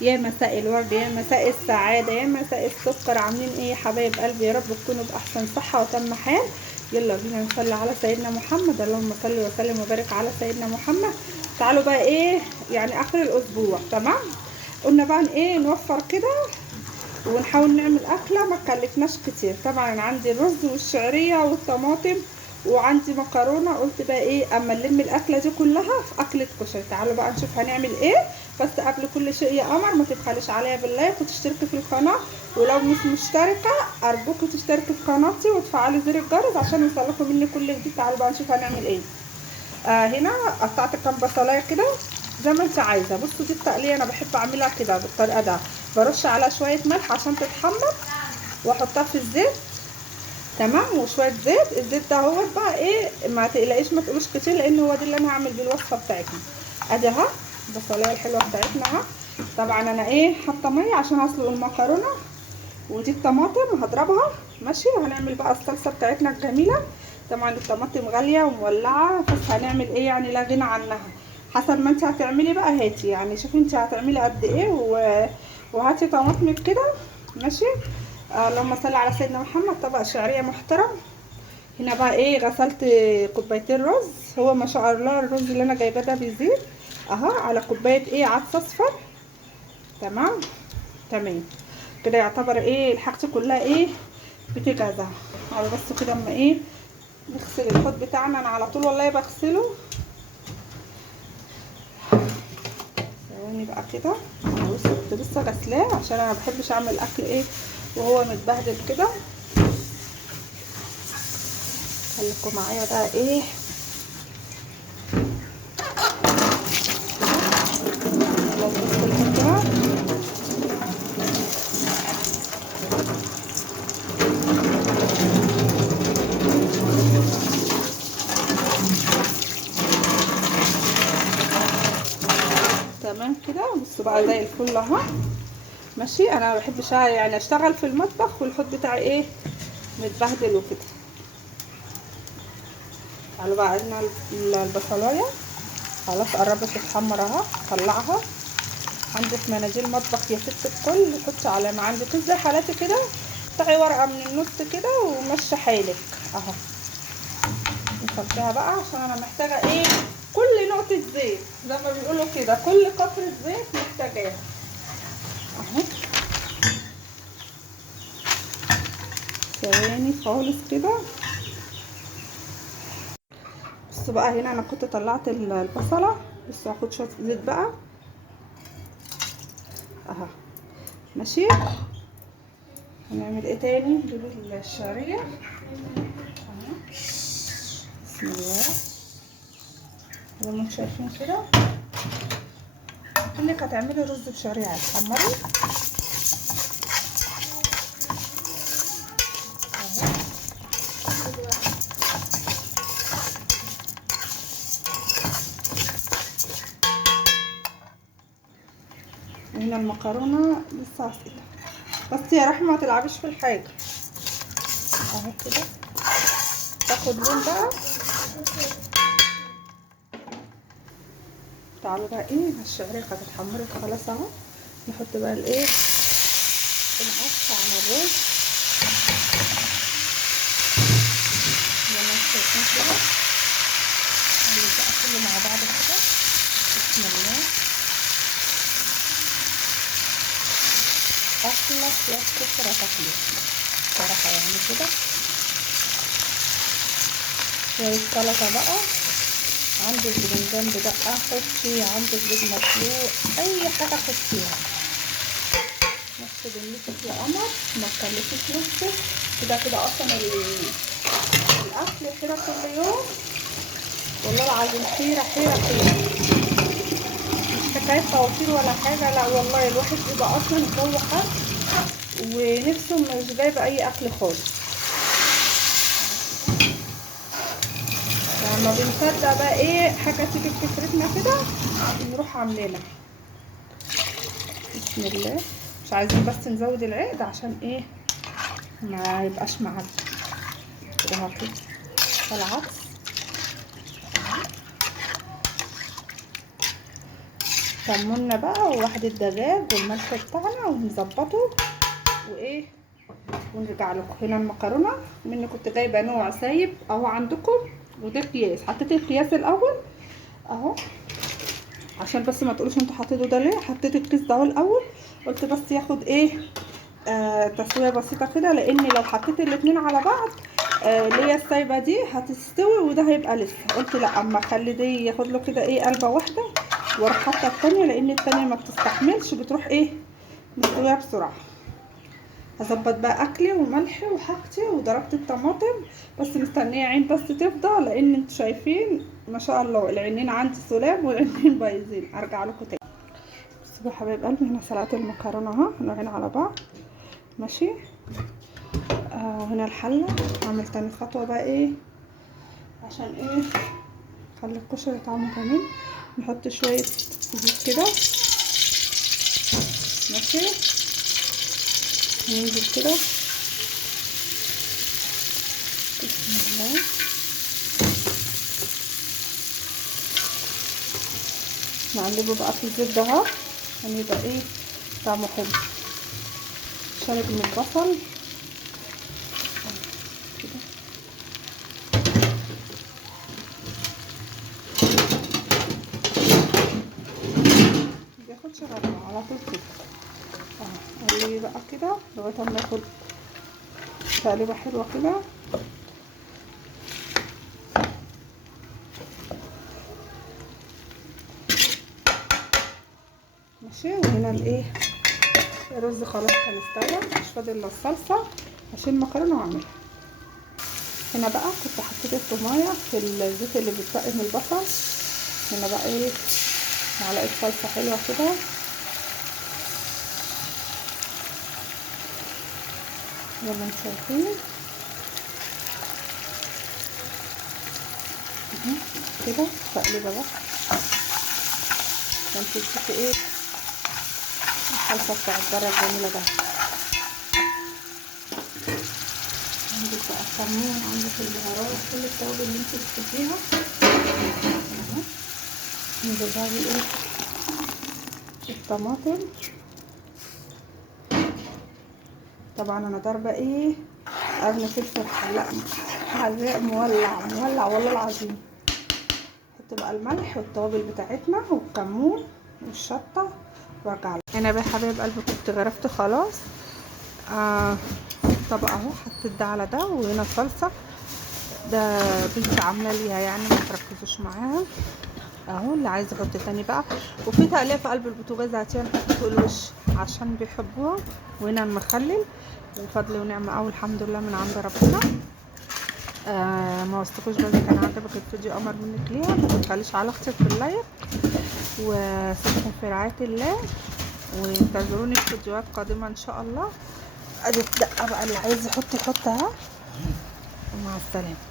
يا مساء الورد، يا مساء السعادة، يا مساء السكر. عاملين ايه يا حبايب قلبي؟ يا رب تكونوا بأحسن صحة وتم حال. يلا بينا نصلي على سيدنا محمد. اللهم صل وسلم وبارك على سيدنا محمد. تعالوا بقى ايه يعني اخر الاسبوع، تمام؟ قلنا بقى ايه نوفر كده ونحاول نعمل اكله ما تكلفناش كتير. طبعا انا عندي الرز والشعريه والطماطم وعندي مكرونه. قلت بقى ايه اما نلم الاكله دي كلها في اكله كشري. تعالوا بقى نشوف هنعمل ايه. بس قبل كل شيء يا قمر ما تبخليش عليا باللايك وتشتركي في القناه، ولو مش مشتركه ارجوكي تشتركي في قناتي وتفعلي زر الجرس عشان يوصلكم مني كل جديد. تعالوا بقى نشوف هنعمل ايه. هنا قطعت كام بصلايه كده زي ما انت عايزه. بصوا دي التقليه انا بحب اعملها كده بالطريقه ده. برش عليها شويه ملح عشان تتحمر واحطها في الزيت، تمام؟ وشويه زيت. الزيت ده هو بقى ايه ما تقلقيش ما تقولوش كتير لان هو ده اللي انا هعمل بيه الوصفه بتاعتنا. ادي اهو البصلايه الحلوه بتاعتنا اهو. طبعا انا ايه حاطه ميه عشان اسلق المكرونه، ودي الطماطم هضربها ماشي. وهنعمل بقى الصلصه بتاعتنا الجميله. طبعا الطماطم غاليه ومولعه بس هنعمل ايه يعني لا غنى عنها. حسب ما انت هتعملي بقى هاتي، يعني شوفي انت هتعملي قد ايه وهاتي طماطمك كده ماشي. اللهم صل على سيدنا محمد. طبق شعريه محترم. هنا بقى ايه غسلت كوبايتين رز. هو ما شاء الله الرز اللي انا جايباه ده بيزيد اهو على كوبايه ايه عدس اصفر. تمام تمام كده يعتبر ايه حاجتي كلها ايه بتجهز اهو. على بس كده اما ايه نغسل الحوض بتاعنا. انا على طول والله بغسله. ثواني بقى كده. انا كنت لسه غسلاه عشان انا مبحبش اعمل اكل ايه وهو متبهدل كده. خليكم معايا بقى ايه نغسل كده. تمام كده بصوا بقى زي الفل اهو ماشي. انا ما بحبش يعني اشتغل في المطبخ والحوض بتاعي ايه متبهدل وكده. تعالوا بقى عندنا البصلايه خلاص قربت تتحمر اهو. طلعها. عندك مناديل مطبخ يا ست الكل حطي على ما عندك زي حالاتي كده. قطعي ورقه من النص كده ومشي حالك اهو. نحطها بقى عشان انا محتاجه ايه كل نقطه زيت زي ما بيقولوا كده. كل قطره زيت محتاجاها اهو. ثواني خالص كده. بصوا بقى هنا انا كنت طلعت البصله. بس هاخد شويه زيت بقى اهو ماشي. هنعمل ايه تاني؟ نجيب الشعريه اهو. بسم الله. زي ما انتم شايفين كده كأنك هتعملي رز بشعريه هتحمري هنا المكرونه لسه هسقطها. بس يا رحمه ما تلعبيش في الحاجه اهو كده تاخد لون بقى. تعالوا بقى ايه الشعريه كانت اتحمرت خلاص اهو. نحط بقى الايه العدس على الرز زي ما انتم شايفين كده. نقلب بقى كله مع بعض كده. بسم الله. احلى شويه كسره تاكلوا صراحه يعني كده. شويه سلطه بقى. عندك باذنجان بدقه حطي، عندك بيض مسلوق، اي حاجه حطيها. نفس دنيتك يا قمر ما تكلفيش نفسك كده. كده اصلا الاكل حيره كل يوم والله العظيم. حيره حيره حيره. مش حكايه فواتير ولا حاجه لا والله. الواحد بيبقى اصلا الجو حر ونفسه مش جايبه اي اكل خالص. لما بنصدق بقى ايه حاجه تيجي بفكرتنا كده نروح عاملينها. بسم الله. مش عايزين بس نزود العقد عشان ايه ما يبقاش معجن كده اهو كده. العدس كموننا بقى وواحدة دجاج والملح بتاعنا ونظبطه وايه ونرجع لكم. هنا المكرونه مني كنت جايبه نوع سايب اهو عندكم، وده قياس، حطيت القياس الاول اهو عشان بس ما تقولوش انتوا حطيتوا ده ليه. حطيت الكيس ده الاول، قلت بس ياخد ايه تسويه بسيطه كده، لان لو حطيت الاتنين على بعض اللي هي السايبه دي هتستوي وده هيبقى لسه. قلت لا، اما اخلي دي ياخد له كده ايه قلبه واحده واروح حاطه التانيه، لان التانيه ما بتستحملش بتروح ايه مستويه بسرعه. هظبط بقى اكلي وملحي وحاجتي وضربت الطماطم، بس مستنيه عين بس تفضى، لان انتوا شايفين ما شاء الله العينين عندي سلام والعينين بايظين. ارجع لكم تاني. بصوا يا حبايب قلبي، هنا سلقت المكرونه اهو نوعين على بعض ماشي. هنا الحله. هعمل تاني خطوه بقى ايه عشان ايه خلي الكشري طعمه جميل. نحط شويه زيت كده ماشي، ننزل كده بسم الله. نقلبه بقى في الزيت ده اهو عشان يبقى ايه طعمه حلو. شارب من البصل كده مبياخدش غلوة على طول كده اهو. قلبي بقى كده لغايه ما ياخد تقليبه حلوه كده. ماشي. وهنا الايه الرز خلاص كان استوى، مش فاضل الا الصلصه. هشيل المكرونه واعملها. هنا بقى كنت حطيت الطمايه في الزيت اللي بيتبقى من البصل. هنا بقى ايه معلقه صلصه حلوه كده زي ما انتم شايفين كده. تقليبه بس عشان تشوفي ايه الصلصه بتاع الذره الجميله ده. عندك بقى الكمون، عندك البهارات، كل التوابل اللي انت بتحبيها اهو. ننزل بقى بالايه الطماطم. طبعا انا ضاربه ايه قرن فلفل حراق مولع والله العظيم. نحط بقى الملح والتوابل بتاعتنا والكمون والشطه وارجع لها. هنا بقى حبايب قلبي كنت غرفت خلاص طبق اهو، حطيت ده على ده. وهنا صلصه ده بنت عامله ليها يعني ما تركزوش معاها اهو. اللي عايز يحط تاني بقى. وفي تقليه في قلب البوتاجاز عشان نحط الوش عشان بيحبوها. وهنا المخلل وفضل ونعمه قوي الحمد لله من عند ربنا. ما وصلكوش بس كان عجبك الفيديو امر منك ليها ما تبخليش على اختك في اللايك، وسيبكم في رعايه الله، وانتظروني في فيديوهات قادمه ان شاء الله. ادي الدقه بقى اللي عايز يحط يحطها. ومع السلامه.